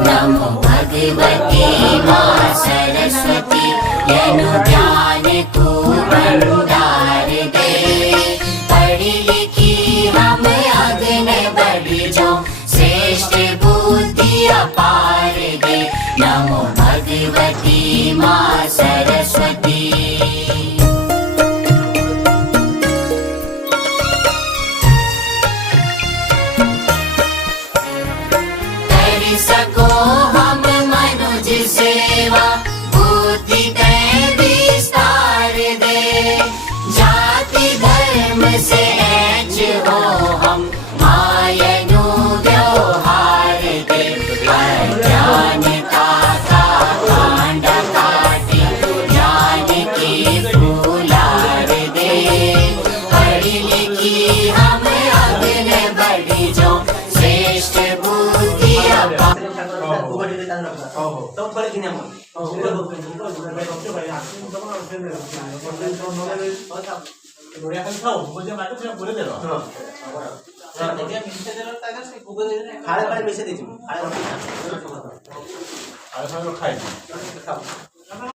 नमो भगवते माँ सरस्वती यनु ज्ञान को भंडार दे। पढ़ी लिखी हम अग्नि बढ़ जाओ श्रेष्ठ बुद्धि अपार दे। नमो भगवती माँ सरस्वती। सको हम मनुज सेवा बुद्धि दे विस्तार दे। जाति धर्म से ऐच हो हम मायनु व्यवहार दे। अज्ञानता का कांड काटे ज्ञान की फूलार दे। पढ़ी लिखी हम अग्नि बढ़ी जो श्रेष्ठ बुद्धि खाए